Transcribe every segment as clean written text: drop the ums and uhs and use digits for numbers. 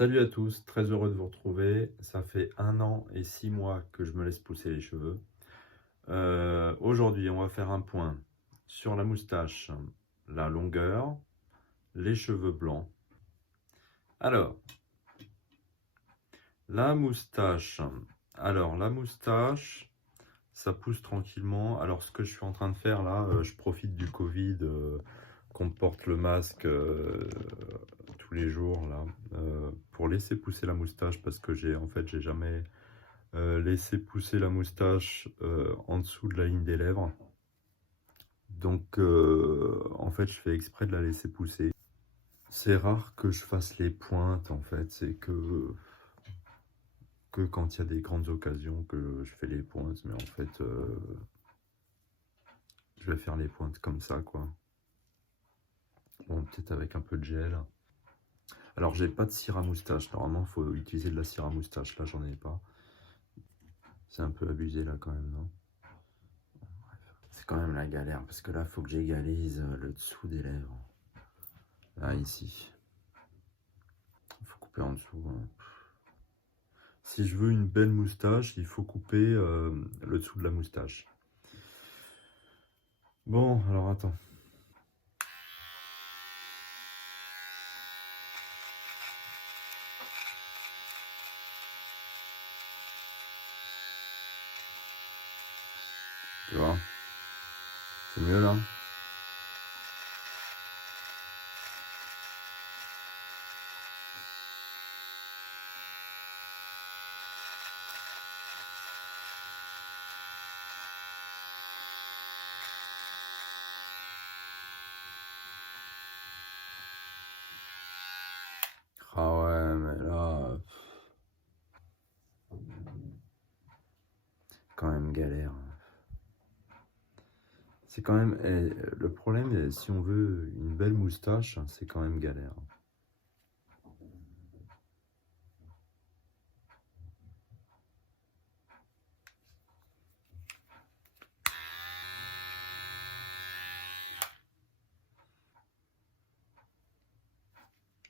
Salut à tous, très heureux de vous retrouver. Ça fait 1 an et 6 mois que je me laisse pousser les cheveux. Aujourd'hui, on va faire un point sur la moustache, la longueur, les cheveux blancs. Alors, la moustache. La moustache, ça pousse tranquillement. Alors, ce que je suis en train de faire là, je profite du Covid, qu'on porte le masque tous les jours là, pour laisser pousser la moustache parce que j'ai jamais laisser pousser la moustache en dessous de la ligne des lèvres. Donc en fait je fais exprès de la laisser pousser. C'est rare que je fasse les pointes en fait, c'est que quand il y a des grandes occasions que je fais les pointes, mais en fait je vais faire les pointes comme ça quoi. Bon, peut-être avec un peu de gel. Alors j'ai pas de cire à moustache, normalement il faut utiliser de la cire à moustache, là j'en ai pas. C'est un peu abusé là quand même, non? C'est quand même la galère parce que là, il faut que j'égalise le dessous des lèvres. Là, ici. Il faut couper en dessous. Si je veux une belle moustache, il faut couper le dessous de la moustache. Bon, alors attends. Tu vois? C'est mieux là? Ah ouais, mais là, quand même galère. C'est quand même. Le problème, si on veut une belle moustache, c'est quand même galère.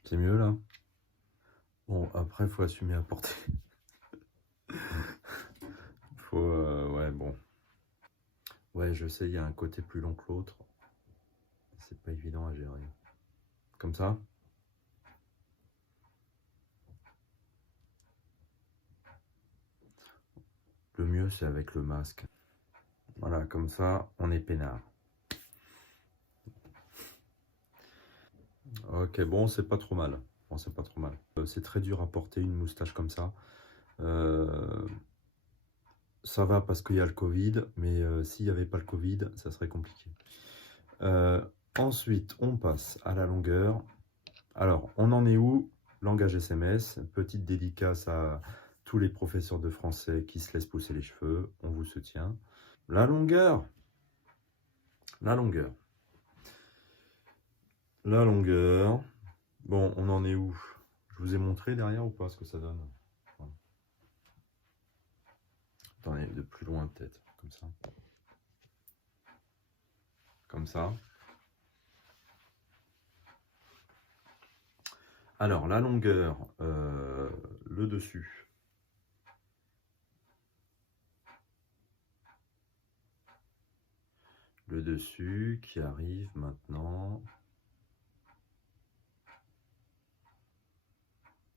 C'est mieux là? Bon, après, il faut assumer à porter. Faut. Ouais, bon. Ouais, je sais, il y a un côté plus long que l'autre. C'est pas évident à gérer. Comme ça? Le mieux, c'est avec le masque. Voilà, comme ça, on est peinard. Ok, bon, c'est pas trop mal. Bon, c'est pas trop mal. C'est très dur à porter une moustache comme ça. Ça va parce qu'il y a le Covid, mais s'il n'y avait pas le Covid, ça serait compliqué. Ensuite, on passe à la longueur. Alors, on en est où? Langage SMS, petite dédicace à tous les professeurs de français qui se laissent pousser les cheveux. On vous soutient. La longueur. La longueur. La longueur. Bon, on en est où? Je vous ai montré derrière ou pas ce que ça donne? Voilà. Attendez, de plus loin peut-être, comme ça. Comme ça. Alors, la longueur, le dessus. Le dessus qui arrive maintenant.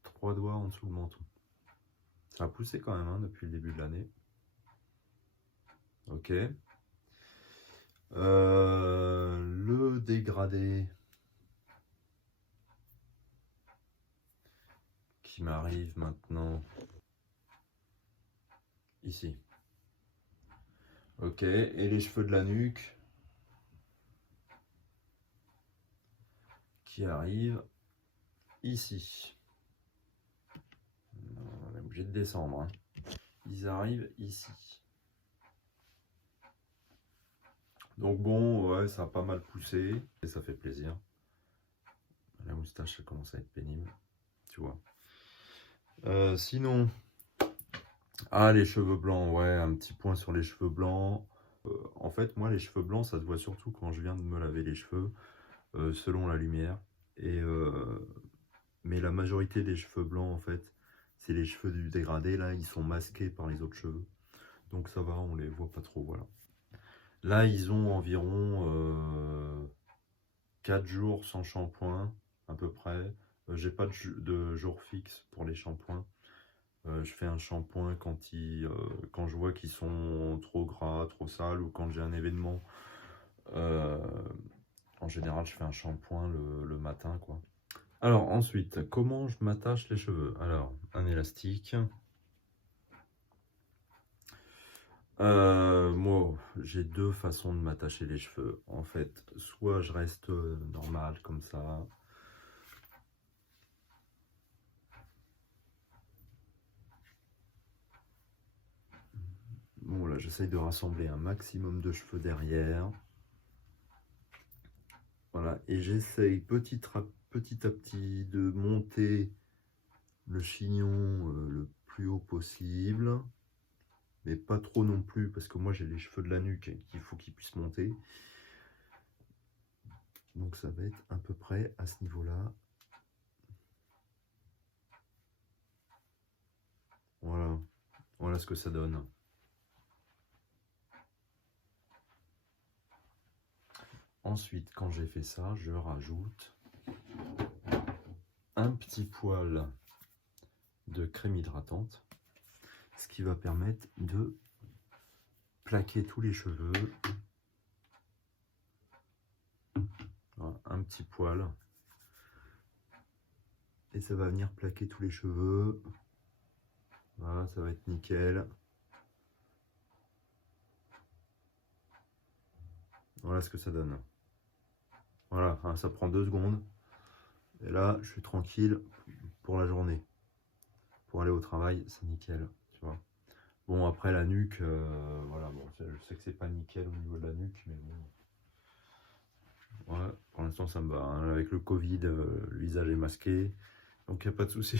3 doigts en dessous le menton. Ça a poussé quand même hein, depuis le début de l'année. Ok. Le dégradé qui m'arrive maintenant ici. Ok. Et les cheveux de la nuque qui arrivent ici. On est obligé de descendre. Hein. Ils arrivent ici. Donc bon, ouais, ça a pas mal poussé et ça fait plaisir. La moustache, ça commence à être pénible, tu vois. Sinon, les cheveux blancs, ouais, un petit point sur les cheveux blancs. En fait, moi, les cheveux blancs, ça se voit surtout quand je viens de me laver les cheveux, selon la lumière. Et Mais la majorité des cheveux blancs, en fait, c'est les cheveux du dégradé. Là, ils sont masqués par les autres cheveux. Donc ça va, on les voit pas trop, voilà. Là, ils ont environ 4 jours sans shampoing, à peu près. J'ai pas de jour fixe pour les shampoings. Je fais un shampoing quand je vois qu'ils sont trop gras, trop sales, ou quand j'ai un événement. En général, je fais un shampoing le matin, quoi. Alors ensuite, comment je m'attache les cheveux? Alors, un élastique. Moi, j'ai deux façons de m'attacher les cheveux. En fait, soit je reste normal comme ça. Bon, là, j'essaye de rassembler un maximum de cheveux derrière. Voilà, et j'essaye petit à petit de monter le chignon le plus haut possible. Mais pas trop non plus, parce que moi j'ai les cheveux de la nuque qu'il faut qu'ils puissent monter. Donc ça va être à peu près à ce niveau-là. Voilà, voilà ce que ça donne. Ensuite, quand j'ai fait ça, je rajoute un petit poil de crème hydratante, ce qui va permettre de plaquer tous les cheveux. Voilà, un petit poil. Et ça va venir plaquer tous les cheveux. Voilà, ça va être nickel. Voilà ce que ça donne. Voilà, hein, ça prend 2 secondes. Et là, je suis tranquille pour la journée. Pour aller au travail, c'est nickel, tu vois. Bon, après la nuque, voilà, bon, je sais que c'est pas nickel au niveau de la nuque, mais bon. Ouais, pour l'instant, ça me va. Hein. Avec le Covid, le visage est masqué, donc il n'y a pas de souci.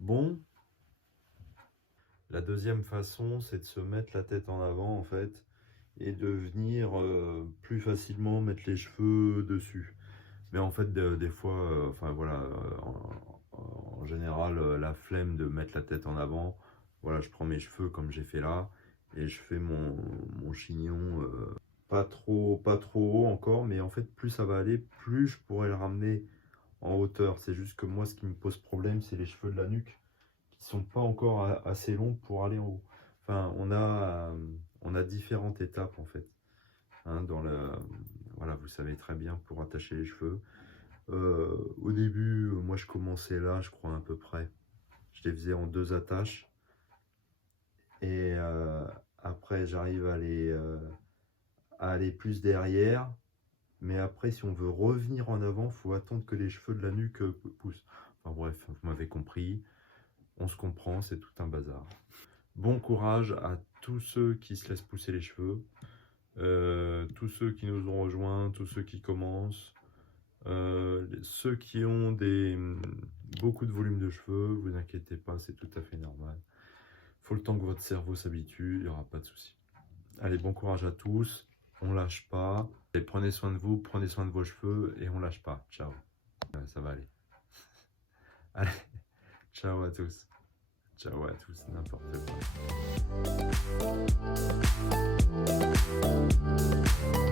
Bon. La deuxième façon, c'est de se mettre la tête en avant, en fait, et de venir plus facilement mettre les cheveux dessus. Mais en fait, des fois, enfin voilà, en général, la flemme de mettre la tête en avant, voilà, je prends mes cheveux comme j'ai fait là, et je fais mon chignon, pas trop haut encore, mais en fait, plus ça va aller, plus je pourrais le ramener en hauteur. C'est juste que moi, ce qui me pose problème, c'est les cheveux de la nuque, qui sont pas encore assez longs pour aller en haut. Enfin, on a différentes étapes, en fait. Hein, voilà, vous savez très bien pour attacher les cheveux. Au début, moi je commençais là, je crois à peu près. Je les faisais en 2 attaches. Et après, j'arrive à aller plus derrière. Mais après, si on veut revenir en avant, il faut attendre que les cheveux de la nuque poussent. Enfin bref, vous m'avez compris. On se comprend, c'est tout un bazar. Bon courage à tous ceux qui se laissent pousser les cheveux. Tous ceux qui nous ont rejoints, tous ceux qui commencent. Ceux qui ont beaucoup de volume de cheveux, vous inquiétez pas, c'est tout à fait normal. Il faut le temps que votre cerveau s'habitue, il n'y aura pas de souci. Allez, bon courage à tous, on lâche pas. Et prenez soin de vous, prenez soin de vos cheveux et on lâche pas. Ciao, ça va aller. Allez, ciao à tous. Ciao à tous, n'importe quoi.